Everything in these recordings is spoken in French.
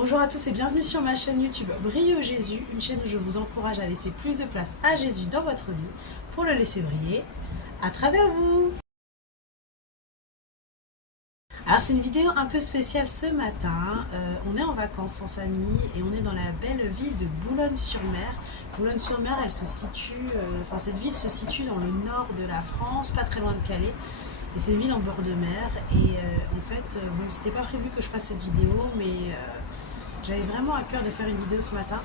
Bonjour à tous et bienvenue sur ma chaîne YouTube Briller au Jésus, une chaîne où je vous encourage à laisser plus de place à Jésus dans votre vie pour le laisser briller à travers vous. Alors c'est une vidéo un peu spéciale ce matin, on est en vacances en famille et on est dans la belle ville de Boulogne-sur-Mer. Boulogne-sur-Mer, elle se situe, cette ville se situe dans le nord de la France, pas très loin de Calais. Et c'est une ville en bord de mer et bon, c'était pas prévu que je fasse cette vidéo, mais j'avais vraiment à cœur de faire une vidéo ce matin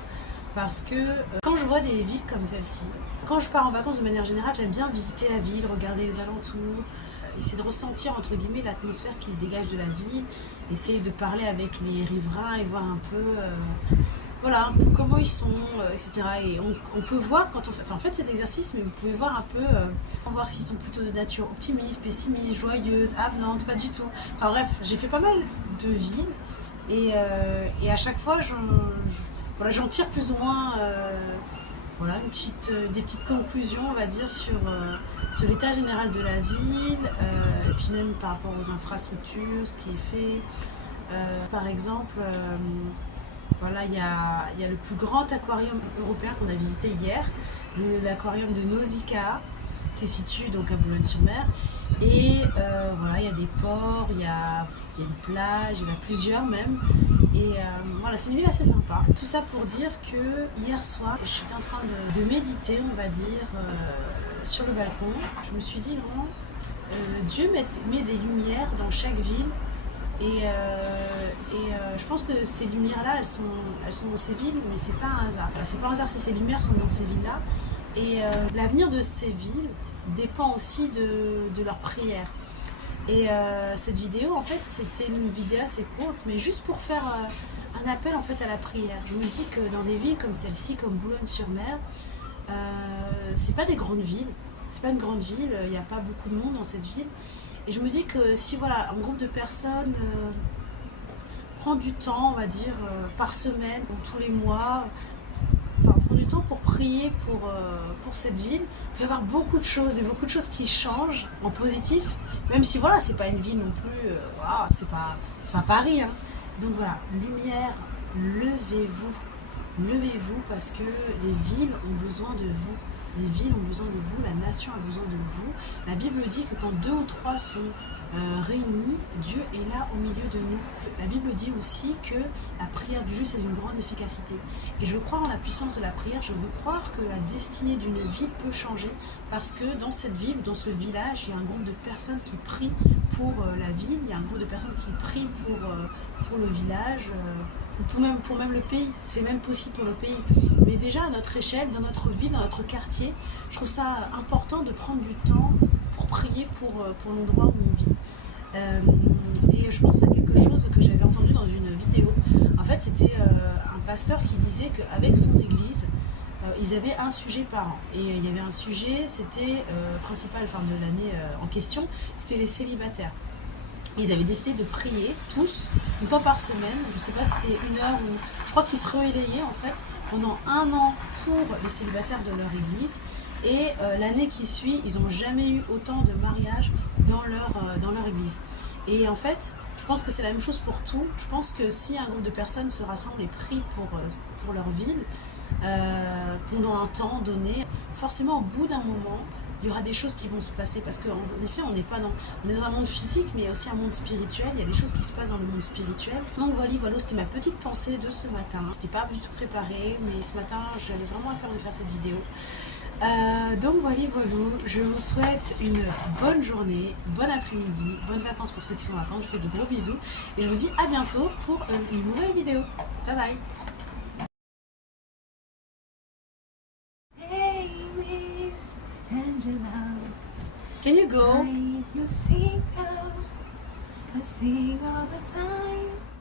parce que quand je vois des villes comme celle-ci, quand je pars en vacances de manière générale, j'aime bien visiter la ville, regarder les alentours, essayer de ressentir entre guillemets l'atmosphère qui se dégage de la ville, essayer de parler avec les riverains et voir un peu voilà, un peu comment ils sont, etc. Et on peut voir quand on fait, en fait cet exercice, mais vous pouvez voir un peu, voir s'ils sont plutôt de nature optimiste, pessimiste, joyeuse, avenante, pas du tout. Enfin bref, j'ai fait pas mal de villes et à chaque fois voilà, j'en tire plus ou moins voilà, des petites conclusions, on va dire, sur l'état général de la ville, et puis même par rapport aux infrastructures, ce qui est fait. Par exemple, voilà, il y a le plus grand aquarium européen qu'on a visité hier, l'aquarium de Nausicaa, qui est situé donc à Boulogne-sur-Mer. Et voilà, il y a des ports, il y a une plage, il y en a plusieurs même. Et voilà, c'est une ville assez sympa. Tout ça pour dire que hier soir, j'étais en train de méditer, on va dire, sur le balcon. Je me suis dit vraiment, Dieu met des lumières dans chaque ville. Je pense que ces lumières-là, elles sont dans ces villes, mais c'est pas un hasard. C'est pas un hasard si ces lumières sont dans ces villes-là. Et l'avenir de ces villes dépend aussi de leurs prières. Et cette vidéo, en fait, c'était une vidéo assez courte, mais juste pour faire un appel en fait à la prière. Je me dis que dans des villes comme celle-ci, comme Boulogne-sur-Mer, c'est pas des grandes villes. C'est pas une grande ville, il n'y a pas beaucoup de monde dans cette ville. Et je me dis que si voilà, un groupe de personnes prend du temps, on va dire, par semaine ou tous les mois, prend du temps pour prier pour cette ville, il peut y avoir beaucoup de choses et beaucoup de choses qui changent en positif, même si voilà, c'est pas une ville non plus, wow, c'est pas Paris. Hein. Donc voilà, lumière, levez-vous parce que les villes ont besoin de vous. Les villes ont besoin de vous, la nation a besoin de vous. La Bible dit que quand 2 ou 3 sont réunis, Dieu est là au milieu de nous. La Bible dit aussi que la prière du juste est d'une grande efficacité. Et je crois en la puissance de la prière, je veux croire que la destinée d'une ville peut changer parce que dans cette ville, dans ce village, il y a un groupe de personnes qui prient pour la ville, il y a un groupe de personnes qui prient pour le village, pour même le pays, c'est même possible pour le pays. Mais déjà à notre échelle, dans notre ville, dans notre quartier, je trouve ça important de prendre du temps pour prier pour l'endroit où on vit. Et je pense à quelque chose que j'avais entendu dans une vidéo. En fait, c'était un pasteur qui disait qu'avec son église, ils avaient un sujet par an. Et il y avait un sujet, c'était principal de l'année en question, c'était les célibataires. Ils avaient décidé de prier tous une fois par semaine. Je ne sais pas si c'était 1 heure ou. Je crois qu'ils se relayaient en fait pendant 1 an pour les célibataires de leur église. Et l'année qui suit, ils n'ont jamais eu autant de mariages dans leur église. Et en fait, je pense que c'est la même chose pour tout. Je pense que si un groupe de personnes se rassemble et prie pour leur ville, pendant un temps donné, forcément au bout d'un moment, il y aura des choses qui vont se passer parce qu'en effet on est dans un monde physique mais aussi un monde spirituel, il y a des choses qui se passent dans le monde spirituel. Donc voilà, c'était ma petite pensée de ce matin. C'était pas du tout préparé, mais ce matin j'avais vraiment à cœur de faire cette vidéo. Donc voilà, je vous souhaite une bonne journée, bon après-midi, bonnes vacances pour ceux qui sont en vacances, je vous fais de gros bisous et je vous dis à bientôt pour une nouvelle vidéo. Bye bye. Angela, Can you go? I'm a singer. I sing all the time.